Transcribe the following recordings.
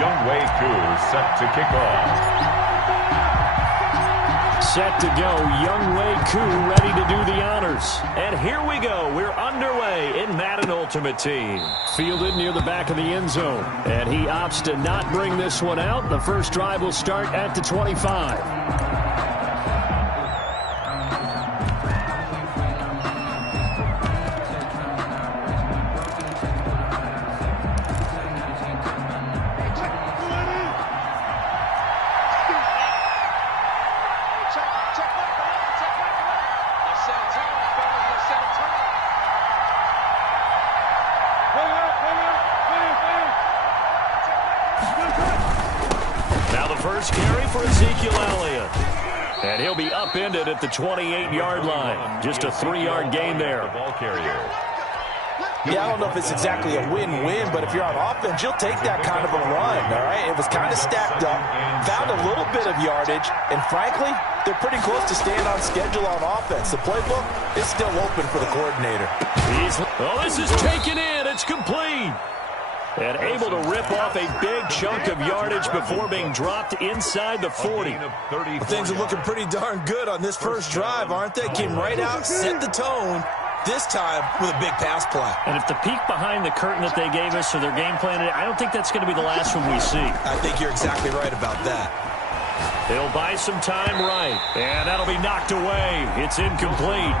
Younghoe Koo set to kick off. Set to go, Younghoe Koo ready to do the honors. And here we go. We're underway in Madden Ultimate Team. Fielded near the back of the end zone. And he opts to not bring this one out. The first drive will start at the 25. First carry for Ezekiel Elliott. And he'll be upended at the 28-yard line. Just a 3-yard gain there. Ball carrier. Yeah, I don't know if it's exactly a win-win, but if you're on offense, you'll take that kind of a run, all right? It was kind of stacked up, found a little bit of yardage, and frankly, they're pretty close to staying on schedule on offense. The playbook is still open for the coordinator. This is taken in. It's complete. And able to rip off a big chunk of yardage before being dropped inside the 40. Things are looking pretty darn good on this first drive, aren't they? Came right out, set the tone, this time with a big pass play. And if the peek behind the curtain that they gave us or their game plan, I don't think that's going to be the last one we see. I think you're exactly right about that. They'll buy some time right. And that'll be knocked away. It's incomplete.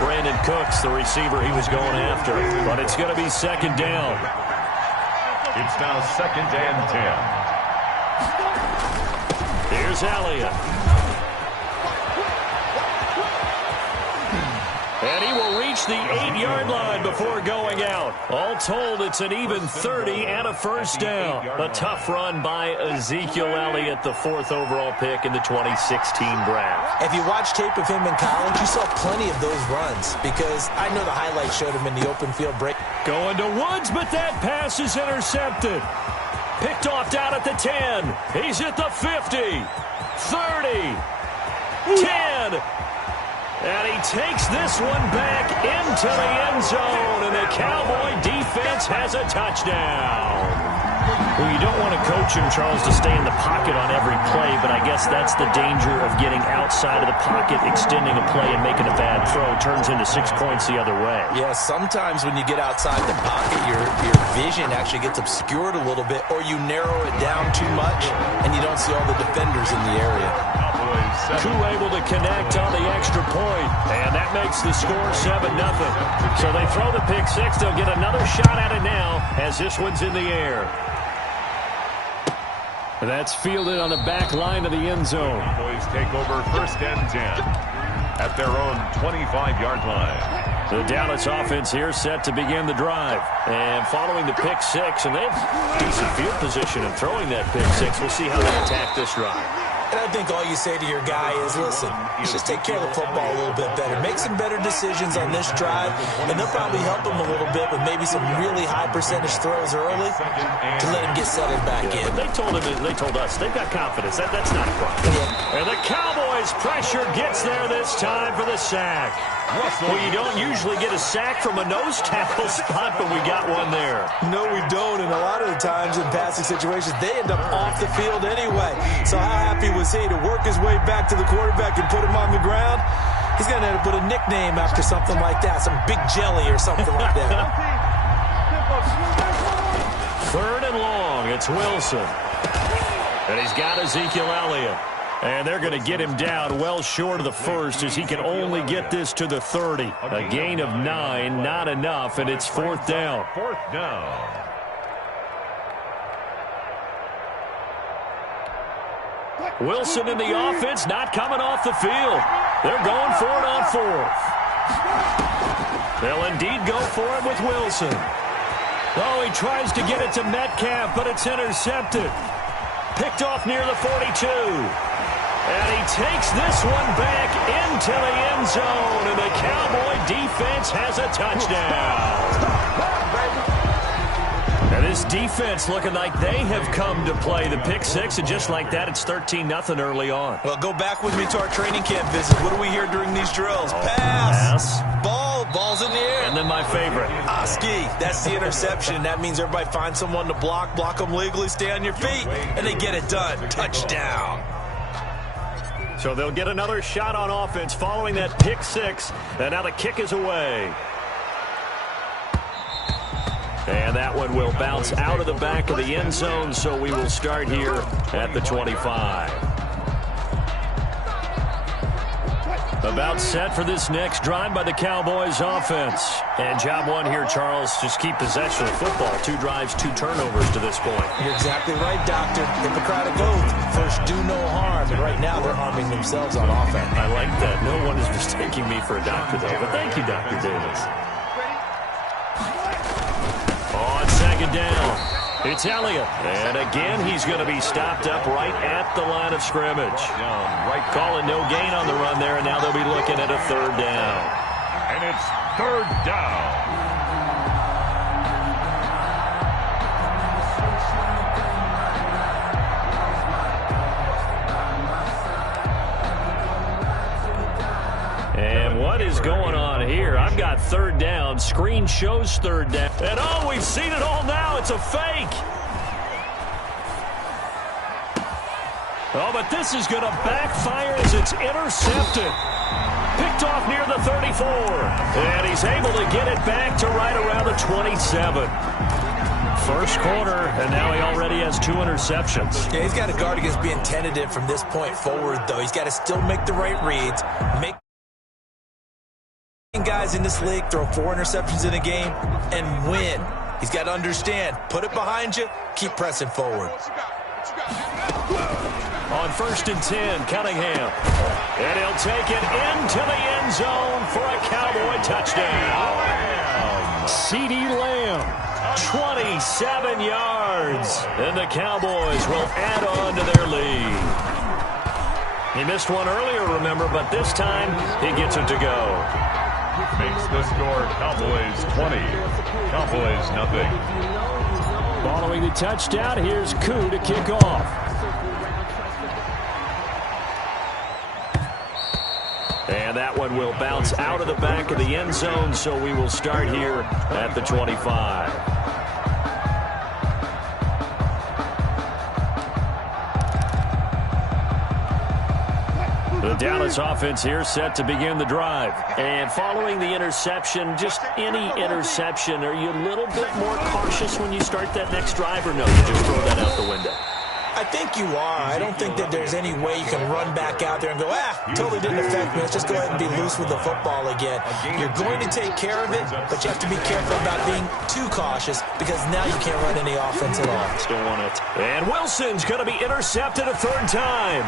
Brandon Cooks, the receiver he was going after. But it's going to be second down. It's now 2nd and 10. Here's Elliott. And he will reach the 8-yard line before going out. All told, it's an even 30 and a first down. A tough run by Ezekiel Elliott, the 4th overall pick in the 2016 draft. If you watch tape of him in college, you saw plenty of those runs because I know the highlights showed him in the open field break. Going to Woods, but that pass is intercepted. Picked off down at the 10. He's at the 50, 30, 10. And he takes this one back into the end zone, and the Cowboy defense has a touchdown. Well, you don't want to coach him, Charles, to stay in the pocket on every play, but I guess that's the danger of getting outside of the pocket, extending a play, and making a bad throw. Turns into 6 points the other way. Yeah, sometimes when you get outside the pocket, your vision actually gets obscured a little bit, or you narrow it down too much, and you don't see all the defenders in the area. Koo able to connect on the extra point, and that makes the score 7-0. So they throw the pick six. They'll get another shot at it now as this one's in the air. That's fielded on the back line of the end zone. Cowboys take over 1st and 10 at their own 25-yard line. The Dallas offense here set to begin the drive. And following the pick six, and they have decent field position in throwing that pick six. We'll see how they attack this drive. And I think all you say to your guy is, listen, let's just take care of the football a little bit better. Make some better decisions on this drive, and they'll probably help him a little bit with maybe some really high percentage throws early to let him get settled back in. But they told us, they've got confidence. That's not a problem. Yeah. And the Cowboys' pressure gets there this time for the sack. Well, you don't usually get a sack from a nose tackle spot, but we got one there. No, we don't, and a lot of the times in passing situations, they end up off the field anyway. So how happy was he to work his way back to the quarterback and put him on the ground? He's going to have to put a nickname after something like that, some Big Jelly or something like that. 3rd and long, it's Wilson. And he's got Ezekiel Elliott. And they're going to get him down well short of the first as he can only get this to the 30. A gain of 9, not enough, and it's 4th down. 4th down. Wilson in the offense, not coming off the field. They're going for it on 4th. They'll indeed go for it with Wilson. Oh, he tries to get it to Metcalf, but it's intercepted. Picked off near the 42. And he takes this one back into the end zone, and the Cowboy defense has a touchdown. And This defense looking like they have come to play. The pick six, and just like that, it's 13-0 early on. Well, go back with me to our training camp visit. What do we hear during these drills? Pass. Ball's in the air. And then my favorite. Ski. That's the interception. That means everybody finds someone to block them legally, stay on your feet, and they get it done. Touchdown. So they'll get another shot on offense following that pick six, and now the kick is away. And that one will bounce out of the back of the end zone, so we will start here at the 25. About set for this next drive by the Cowboys offense. And job one here, Charles, just keep possession of the football. 2 drives, 2 turnovers to this point. You're exactly right, Doctor. Hippocratic oath. First, do no harm. And right now, they're harming themselves on offense. I like that. No one is mistaking me for a doctor, though. But thank you, Dr. Davis. On second down, it's Elliott. And again, he's going to be stopped up right at the line of scrimmage. Calling no gain on the run there, and now they'll be looking at a 3rd down. And it's 3rd down. And what is going on here? I've got 3rd down. Screen shows 3rd down. And oh, we've seen it all now. It's a fake. Oh, but this is going to backfire as it's intercepted. Picked off near the 34. And he's able to get it back to right around the 27. First quarter, and now he already has 2 interceptions. Yeah, he's got to guard against being tentative from this point forward, though. He's got to still make the right reads. Guys in this league throw 4 interceptions in a game and win. He's got to understand, put it behind you, keep pressing forward. On 1st and 10, Cunningham. And he'll take it into the end zone for a Cowboy touchdown. CeeDee Lamb, 27 yards. And the Cowboys will add on to their lead. He missed one earlier, remember, but this time he gets it to go. Makes the score Cowboys 20, Cowboys nothing. Following the touchdown, here's Koo to kick off. And that one will bounce out of the back of the end zone, so we will start here at the 25. The Dallas offense here set to begin the drive. And following the interception, just any interception, are you a little bit more cautious when you start that next drive, or no, you just throw that out the window? I think you are. I don't think that there's any way you can run back out there and go, totally didn't affect me. Let's just go ahead and be loose with the football again. You're going to take care of it, but you have to be careful about being too cautious because now you can't run any offense at all. Still want it. And Wilson's going to be intercepted a 3rd time.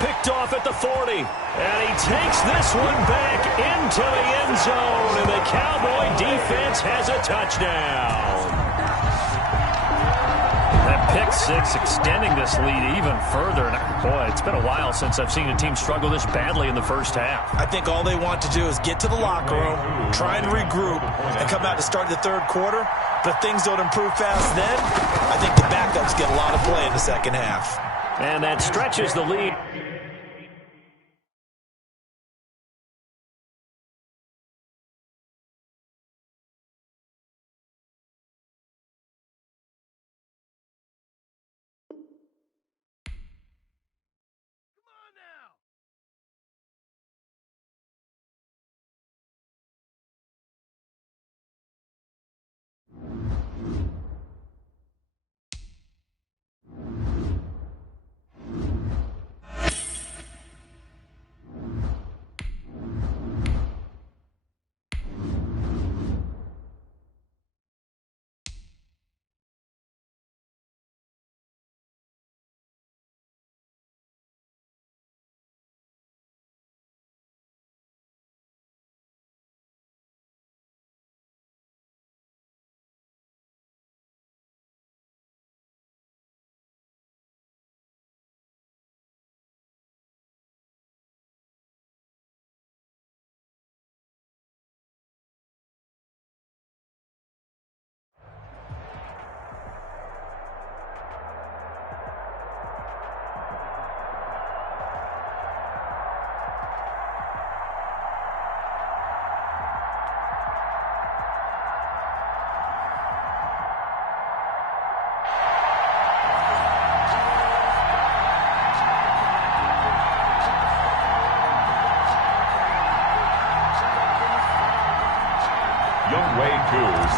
Picked off at the 40. And he takes this one back into the end zone. And the Cowboy defense has a touchdown. That pick six extending this lead even further. And boy, it's been a while since I've seen a team struggle this badly in the first half. I think all they want to do is get to the locker room, try and regroup, and come out to start the 3rd quarter. But if things don't improve fast then, I think the backups get a lot of play in the second half. And that stretches the lead.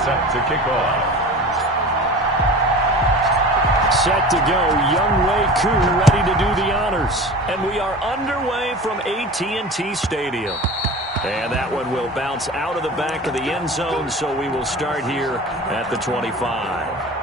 set to kick off. Set to go, Younghoe Koo ready to do the honors. And we are underway from AT&T Stadium. And that one will bounce out of the back of the end zone, so we will start here at the 25.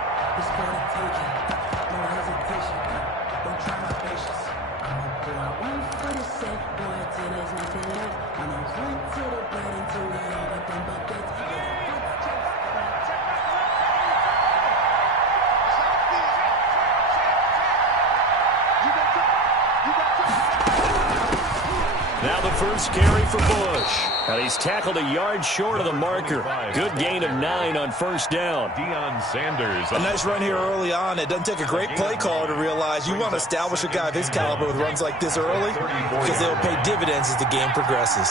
Now the first carry for Bush. And he's tackled a yard short of the marker. Good gain of 9 on first down. Deion Sanders. A nice run here early on. It doesn't take a great play caller to realize you want to establish a guy of his caliber with runs like this early because they'll pay dividends as the game progresses.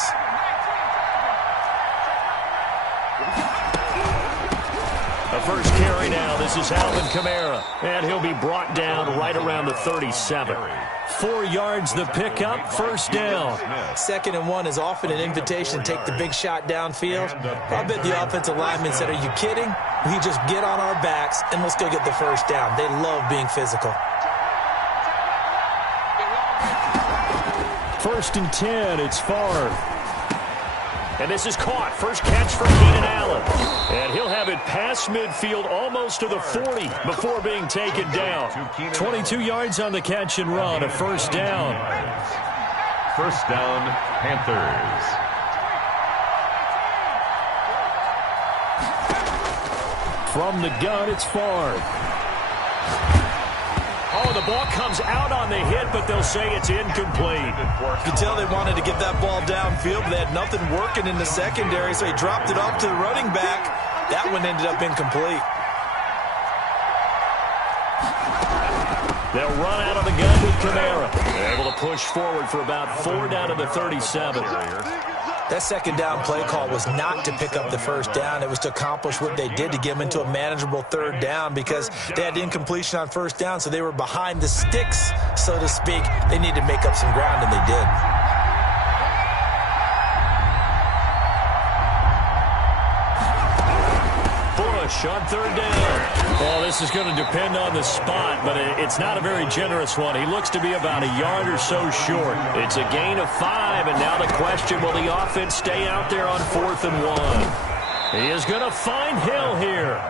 The first carry now. This is Alvin Kamara. And he'll be brought down right around the 37. 4 yards the pickup, first down. 2nd and 1 is often an invitation to take the big shot downfield. I bet the offensive lineman said, are you kidding? We just get on our backs and let's go get the first down. They love being physical. 1st and 10, it's Favre. And this is caught. First catch for Keenan Allen. And he'll have it past midfield almost to the 40 before being taken down. 22 yards on the catch and run, a first down. First down, Panthers. From the gun, it's Favre. Oh, the ball comes out on the hit, but they'll say it's incomplete. You can tell they wanted to get that ball downfield, but they had nothing working in the secondary, so he dropped it off to the running back. That one ended up incomplete. They'll run out of the gun with Kamara. They're able to push forward for about 4 down to the 37. That second down play call was not to pick up the first down. It was to accomplish what they did to get them into a manageable 3rd down because they had incompletion on first down, so they were behind the sticks, so to speak. They needed to make up some ground, and they did. Bush on 3rd down. Well, this is going to depend on the spot, but it's not a very generous one. He looks to be about a yard or so short. It's a gain of 5, and now the question, will the offense stay out there on 4th and 1? He is going to find Hill here.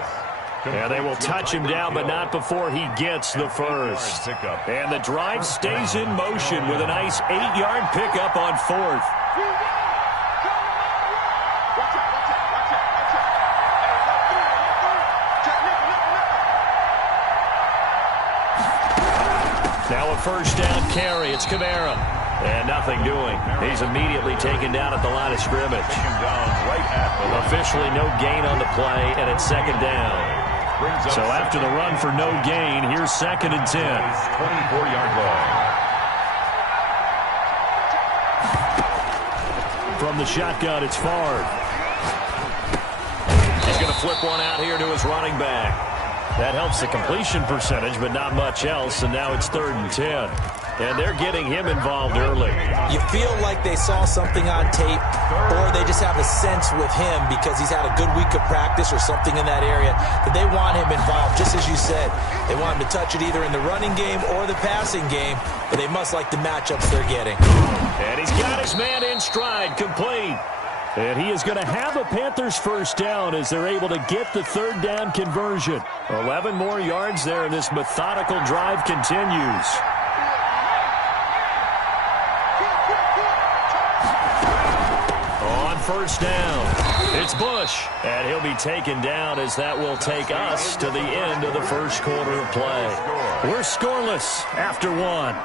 And they will touch him down, but not before he gets the first. And the drive stays in motion with a nice 8-yard pickup on 4th. Now a first down carry. It's Kamara. And nothing doing. He's immediately taken down at the line of scrimmage. Officially no gain on the play, and it's 2nd down. So after the run for no gain, here's 2nd and 10. 24-yard line. From the shotgun, it's Favre. He's going to flip one out here to his running back. That helps the completion percentage, but not much else, and now it's 3rd and 10. And they're getting him involved early. You feel like they saw something on tape, or they just have a sense with him because he's had a good week of practice or something in that area that they want him involved, just as you said. They want him to touch it either in the running game or the passing game, but they must like the matchups they're getting. And he's got his man in stride, complete. And he is going to have a Panthers first down as they're able to get the 3rd down conversion. 11 more yards there, and this methodical drive continues. On first down, it's Bush. And he'll be taken down as that will take us to the end of the first quarter of play. We're scoreless after 1.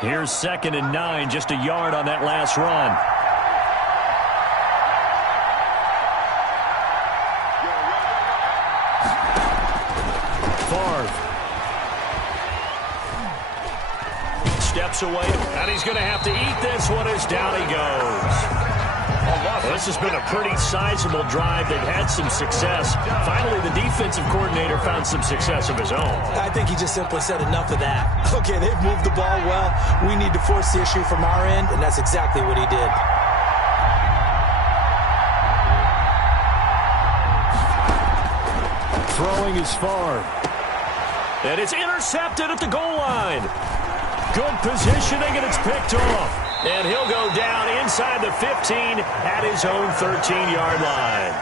Here's 2nd and 9, just a yard on that last run. Favre steps away, and he's going to have to eat this one as down he goes. A loss Well, this has been a pretty sizable drive. They've had some success. Finally, the defensive coordinator found some success of his own. I think he just simply said enough of that. Okay, they've moved the ball well. We need to force the issue from our end, and that's exactly what he did. Throwing is far. And it's intercepted at the goal line. Good positioning, and it's picked off. And he'll go down inside the 15 at his own 13-yard line.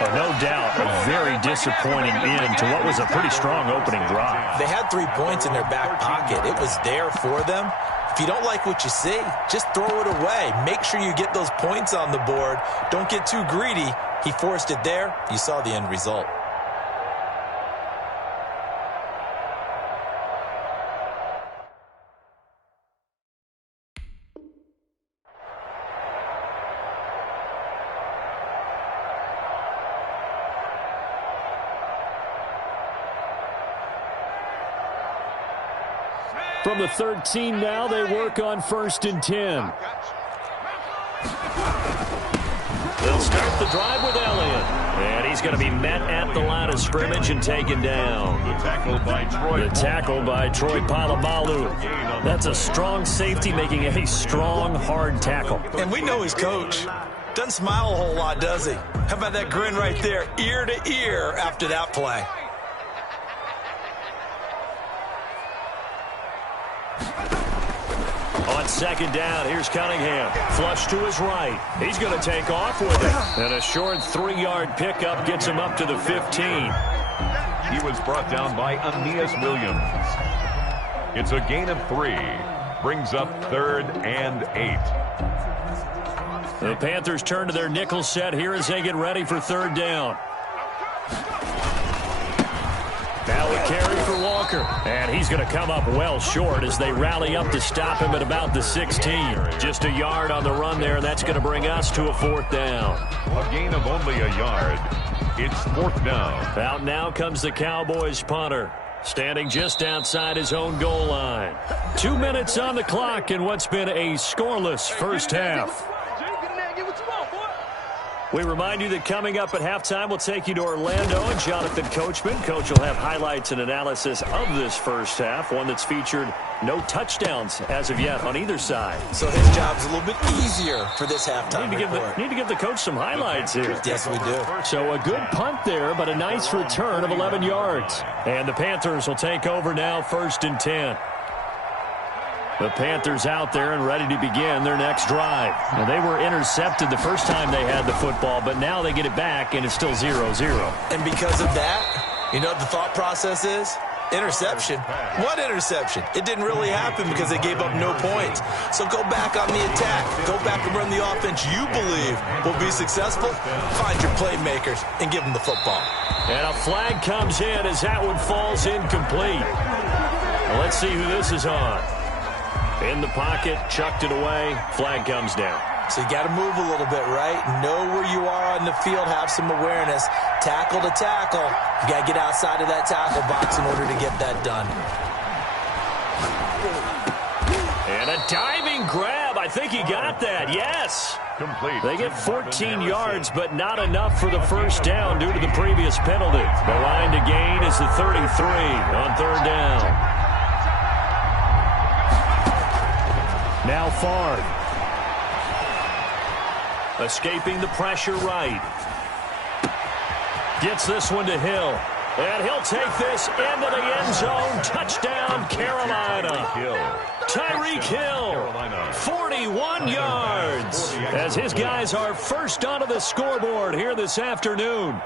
Oh, no doubt, a very disappointing end to what was a pretty strong opening drive. They had 3 points in their back pocket. It was there for them. If you don't like what you see, just throw it away. Make sure you get those points on the board. Don't get too greedy. He forced it there. You saw the end result. From the 13 now, they work on 1st and 10. They'll start the drive with Elliott. And he's going to be met at the line of scrimmage and taken down. The tackle by Troy Polamalu. That's a strong safety making a strong, hard tackle. And we know his coach. Doesn't smile a whole lot, does he? How about that grin right there, ear to ear after that play? On 2nd down, here's Cunningham. Flush to his right. He's going to take off with it. And a short 3-yard pickup gets him up to the 15. He was brought down by Aeneas Williams. It's a gain of 3. Brings up 3rd and 8. The Panthers turn to their nickel set here as they get ready for 3rd down. Now a carry for Walker. And he's going to come up well short as they rally up to stop him at about the 16. Just a yard on the run there, and that's going to bring us to a 4th down. A gain of only a yard. It's 4th down. Out now comes the Cowboys punter, standing just outside his own goal line. 2 minutes on the clock in what's been a scoreless first half. We remind you that coming up at halftime, we'll take you to Orlando and Jonathan Coachman. Coach will have highlights and analysis of this first half, one that's featured no touchdowns as of yet on either side. So his job's a little bit easier for this halftime report. Need to give the coach some highlights here. Yes, we do. So a good punt there, but a nice return of 11 yards. And the Panthers will take over now, 1st and 10. The Panthers out there and ready to begin their next drive. Now, they were intercepted the first time they had the football, but now they get it back, and it's still 0-0. And because of that, you know what the thought process is? Interception. What interception? It didn't really happen because they gave up no points. So go back on the attack. Go back and run the offense you believe will be successful. Find your playmakers and give them the football. And a flag comes in as that one falls incomplete. Well, let's see who this is on. In the pocket, chucked it away, flag comes down. So you got to move a little bit, right? Know where you are on the field, have some awareness. Tackle to tackle. You got to get outside of that tackle box in order to get that done. And a diving grab. I think he got that, yes. Complete. They get 14 yards, but not enough for the first down due to the previous penalty. The line to gain is the 33 on 3rd down. Now Favre. Escaping the pressure right. Gets this one to Hill. And he'll take this into the end zone. Touchdown, Carolina. Tyreek Hill, 41 yards. As his guys are first onto the scoreboard here this afternoon.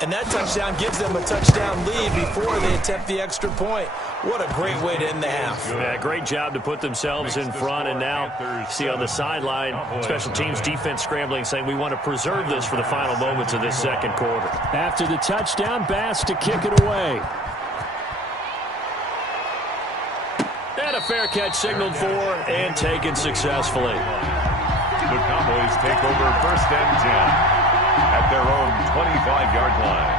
And that touchdown gives them a touchdown lead before they attempt the extra point. What a great way to end the half. Yeah, great job to put themselves in front. And now, see on the sideline, special teams defense scrambling, saying we want to preserve this for the final moments of this second quarter. After the touchdown, Bass to kick it away. And a fair catch signaled for and taken successfully. The Cowboys take over 1st and 10 at their own 25-yard line.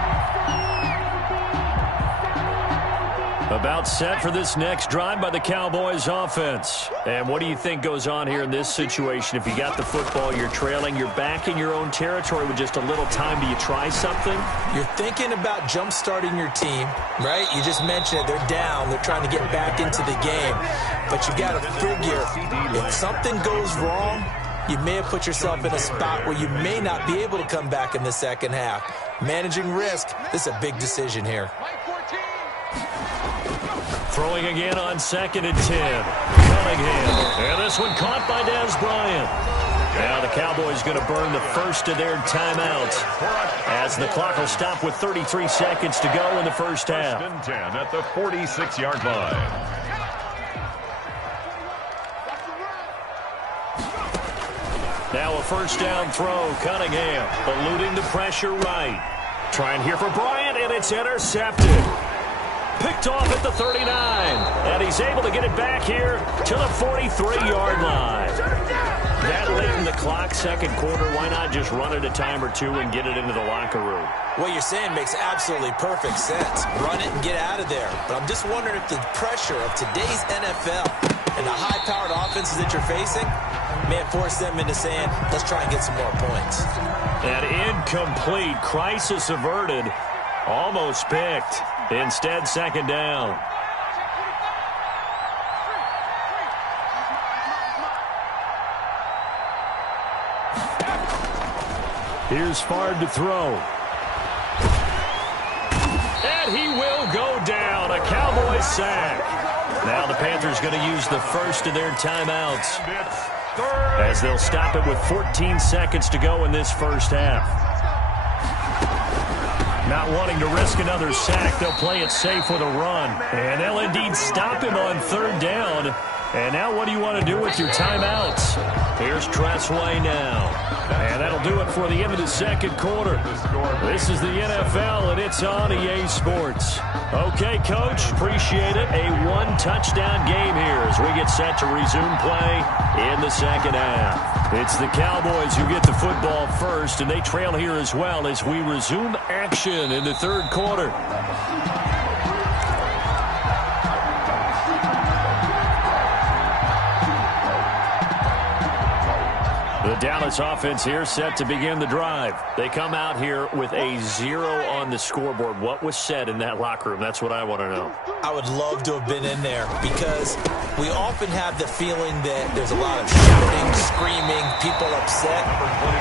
About set for this next drive by the Cowboys offense. And what do you think goes on here in this situation? If you got the football, you're trailing, you're back in your own territory with just a little time. Do you try something? You're thinking about jump-starting your team, right? You just mentioned it. They're down. They're trying to get back into the game. But you got to figure if something goes wrong, you may have put yourself in a spot where you may not be able to come back in the second half. Managing risk, this is a big decision here. Throwing again on 2nd and 10. Cunningham. And this one caught by Dez Bryant. Now the Cowboys going to burn the first of their timeouts as the clock will stop with 33 seconds to go in the first half. 1st and 10 at the 46-yard line. Now a first down throw. Cunningham eluding the pressure right. Trying here for Bryant, and it's intercepted. Picked off at the 39, and he's able to get it back here to the 43-yard line. That late in the clock, second quarter, why not just run it a time or two and get it into the locker room? What you're saying makes absolutely perfect sense. Run it and get out of there. But I'm just wondering if the pressure of today's NFL and the high-powered offenses that you're facing may have forced them into saying, let's try and get some more points. An incomplete, crisis averted, almost picked. Instead, second down. Here's Fard to throw. And he will go down. A Cowboys sack. Now the Panthers going to use the first of their timeouts as they'll stop it with 14 seconds to go in this first half. Not wanting to risk another sack, they'll play it safe with a run. And they'll indeed stop him on 3rd down. And now what do you want to do with your timeouts? Here's Tressway now. And that'll do it for the end of the second quarter. This is the NFL, and it's on EA Sports. Okay, Coach, appreciate it. A one-touchdown game here as we get set to resume play in the second half. It's the Cowboys who get the football first, and they trail here as well as we resume action in the third quarter. The Dallas offense here set to begin the drive. They come out here with a 0 on the scoreboard. What was said in that locker room? That's what I want to know. I would love to have been in there because we often have the feeling that there's a lot of shouting, screaming, people upset.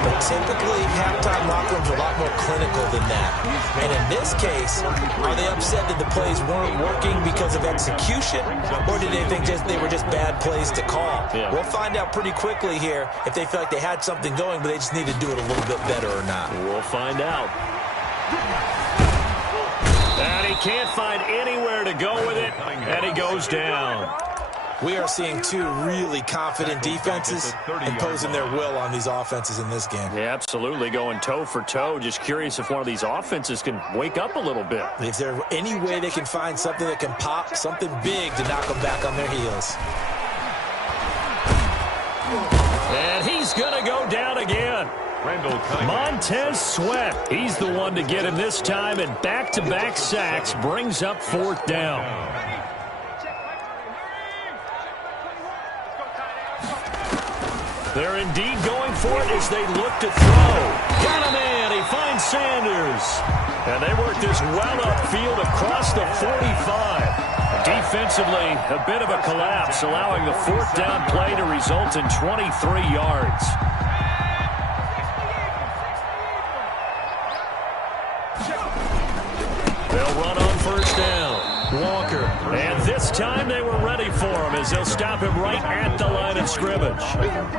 But typically, halftime locker rooms are a lot more clinical than that. And in this case, are they upset that the plays weren't working because of execution? Or did they think they were just bad plays to call? Yeah. We'll find out pretty quickly here if they feel like they had something going, but they just need to do it a little bit better or not. We'll find out. And he can't find anywhere to go with it, and he goes down. We are seeing two really confident defenses imposing their will on these offenses in this game. Yeah, absolutely, going toe for toe. Just curious if one of these offenses can wake up a little bit. Is there any way they can find something that can pop, something big to knock them back on their heels? And he's going to go down again. Montez Sweat, he's the one to get him this time, and back-to-back sacks brings up 4th down. They're indeed going for it as they look to throw. Got him in. He finds Sanders. And they work this well upfield across the 45. Defensively, a bit of a collapse, allowing the 4th down play to result in 23 yards. They'll run on 1st down. Walker. And this time they were ready for him as they'll stop him right at the line of scrimmage.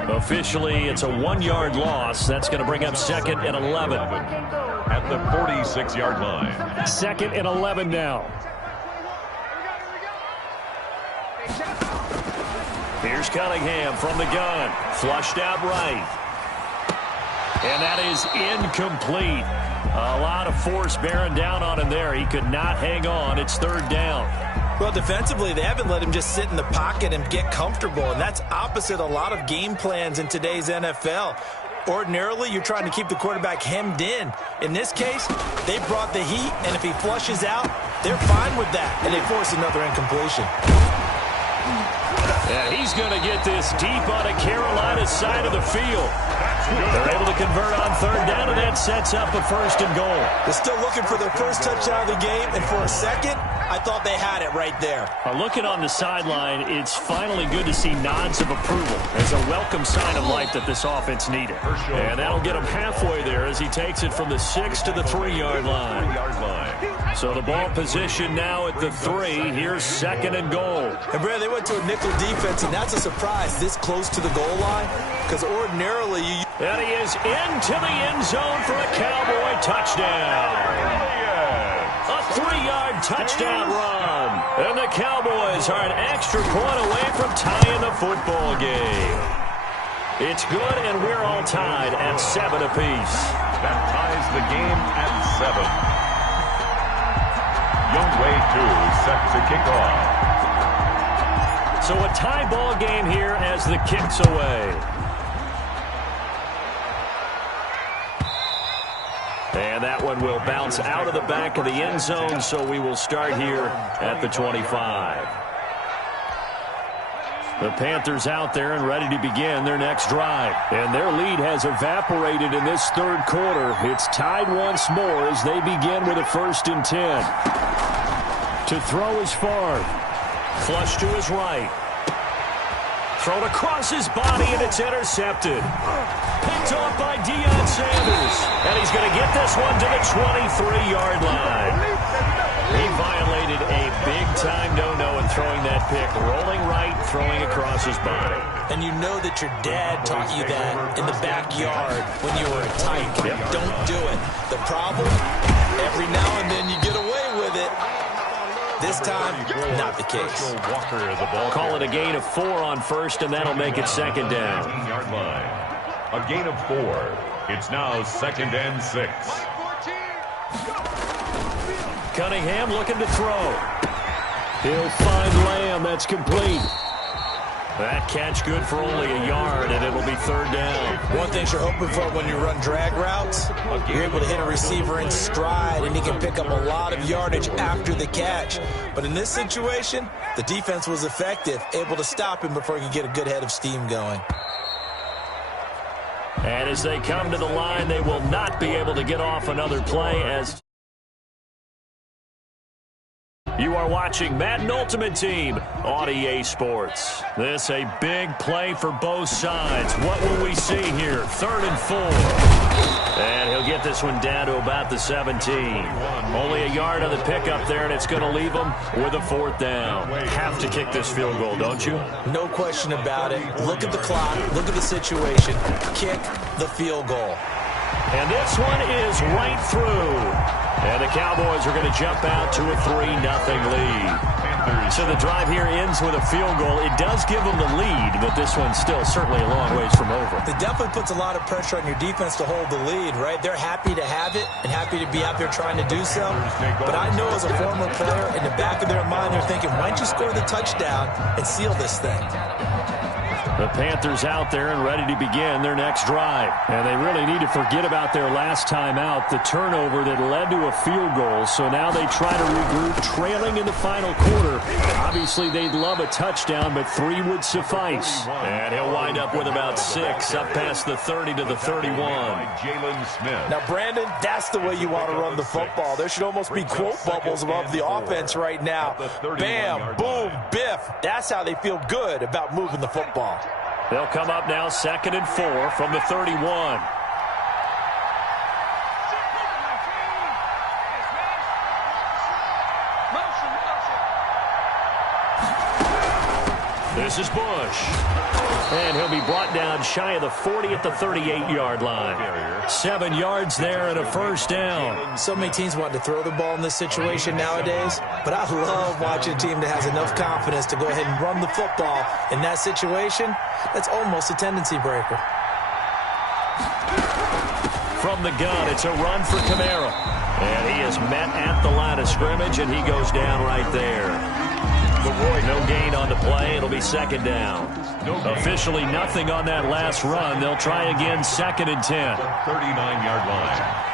Officially, it's a 1-yard loss. That's going to bring up 2nd and 11. At the 46-yard line. 2nd and 11 now. Here's Cunningham from the gun. Flushed out right. And that is incomplete. A lot of force bearing down on him there. He could not hang on. It's 3rd down. Well, defensively, they haven't let him just sit in the pocket and get comfortable, and that's opposite a lot of game plans in today's NFL. Ordinarily, you're trying to keep the quarterback hemmed in. In this case, they brought the heat, and if he flushes out, they're fine with that, and they force another incompletion. Yeah, he's going to get this deep on Carolina's side of the field. They're able to convert on third down, and that sets up a 1st and goal. They're still looking for their first touchdown of the game, and for a second, I thought they had it right there. Looking on the sideline, it's finally good to see nods of approval as a welcome sign of life that this offense needed. And that'll get him halfway there as he takes it from the 6 to the 3-yard line. So the ball position now at the 3. Here's 2nd and goal. And, Brad, they went to a nickel defense, and that's a surprise this close to the goal line because ordinarily you... And he is into the end zone for a Cowboy touchdown. A 3-yard touchdown run. And the Cowboys are an extra point away from tying the football game. It's good, and we're all tied at 7 apiece. That ties the game at 7. Youngway 2 set to kick off. So a tie ball game here as the kick's away. And that one will bounce out of the back of the end zone, so we will start here at the 25. The Panthers out there and ready to begin their next drive. And their lead has evaporated in this 3rd quarter. It's tied once more as they begin with a 1st and 10. To throw is Favre. Flush to his right. Thrown across his body, and it's intercepted. Picked off by Deion Sanders. And he's going to get this one to the 23-yard line. He violated a big-time no-no in throwing that pick. Rolling right, throwing across his body. And you know that your dad taught you that in the backyard when you were a tyke. Yep. Don't do it. The problem, every now and then you get away with it. This time, not the case. Walker, the ball. Call it a gain of 4 on 1st, and that'll make it 2nd down. 15-yard line. A gain of 4. It's now 2nd and 6. Cunningham looking to throw. He'll find Lamb. That's complete. That catch good for only a yard, and it'll be 3rd down. One thing you're hoping for when you run drag routes, you're able to hit a receiver in stride, and he can pick up a lot of yardage after the catch. But in this situation, the defense was effective, able to stop him before he could get a good head of steam going. And as they come to the line, they will not be able to get off another play as... You are watching Madden Ultimate Team on EA Sports. This a big play for both sides. What will we see here? 3rd and 4. And he'll get this one down to about the 17. Only a yard on the pickup there, and it's going to leave him with a 4th down. Have to kick this field goal, don't you? No question about it. Look at the clock. Look at the situation. Kick the field goal. And this one is right through. And the Cowboys are going to jump out to a 3-0 lead. So the drive here ends with a field goal. It does give them the lead, but this one's still certainly a long ways from over. It definitely puts a lot of pressure on your defense to hold the lead, right? They're happy to have it and happy to be out there trying to do so. But I know as a former player, in the back of their mind, they're thinking, why don't you score the touchdown and seal this thing? The Panthers out there and ready to begin their next drive. And they really need to forget about their last time out, the turnover that led to a field goal. So now they try to regroup, trailing in the final quarter. Obviously, they'd love a touchdown, but 3 would suffice. And he'll wind up with about 6, up past the 30 to the 31. Jalen Smith. Now, Brandon, that's the way you want to run the football. There should almost be quote bubbles above the offense right now. Bam, boom, biff. That's how they feel good about moving the football. They'll come up now 2nd and 4 from the 31. This is Bush. And he'll be brought down shy of the 40 at the 38-yard line. 7 yards there and a 1st down. So many teams want to throw the ball in this situation nowadays, but I love watching a team that has enough confidence to go ahead and run the football. In that situation, that's almost a tendency breaker. From the gun, it's a run for Kamara. And he is met at the line of scrimmage, and he goes down right there. The avoid. No gain on the play. It'll be second down. Officially nothing on that last run. They'll try again, 2nd and 10. 39-yard line.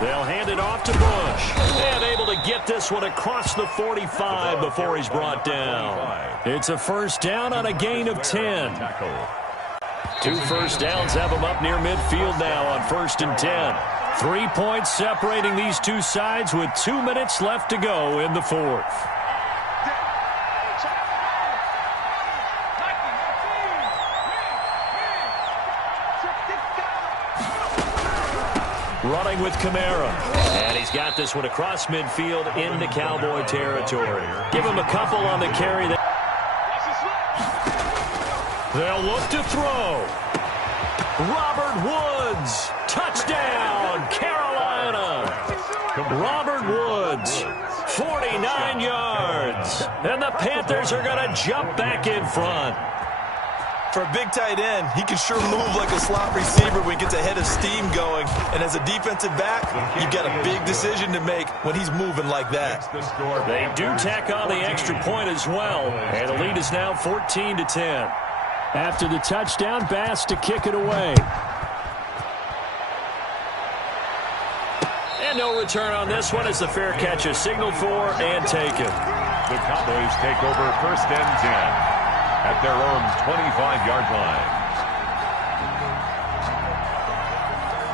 They'll hand it off to Bush. And able to get this one across the 45 before he's brought down. It's a first down on a gain of 10. 2 first downs have them up near midfield now on 1st and 10. 3 points separating these two sides with 2 minutes left to go in the 4th. Running with Kamara. And he's got this one across midfield into Cowboy territory. Give him a couple on the carry. They'll look to throw. Robert Woods. Touchdown, Carolina. Robert Woods. 49 yards. And the Panthers are going to jump back in front. For a big tight end, he can sure move like a slot receiver when he gets a head of steam going. And as a defensive back, you've got a big decision to make when he's moving like that. They do tack on the extra point as well. And the lead is now 14-10. After the touchdown, Bass to kick it away. And no return on this one as the fair catch is signaled for and taken. The Cowboys take over 1st and 10. At their own 25-yard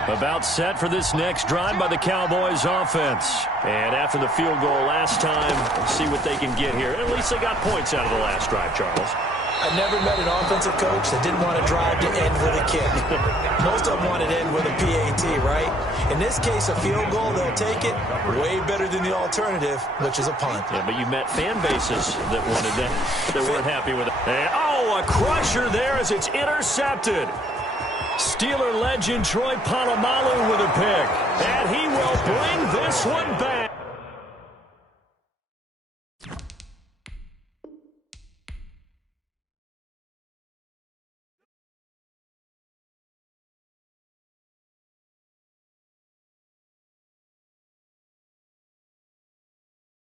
line. About set for this next drive by the Cowboys offense. And after the field goal last time, let's see what they can get here. At least they got points out of the last drive, Charles. I never met an offensive coach that didn't want to drive to end with a kick. Most of them want it to end with a PAT, right? In this case, a field goal, they'll take it. Way better than the alternative, which is a punt. Yeah, but you met fan bases that wanted that, that weren't happy with it. And, oh, a crusher there as it's intercepted. Steeler legend Troy Polamalu with a pick. And he will bring this one back.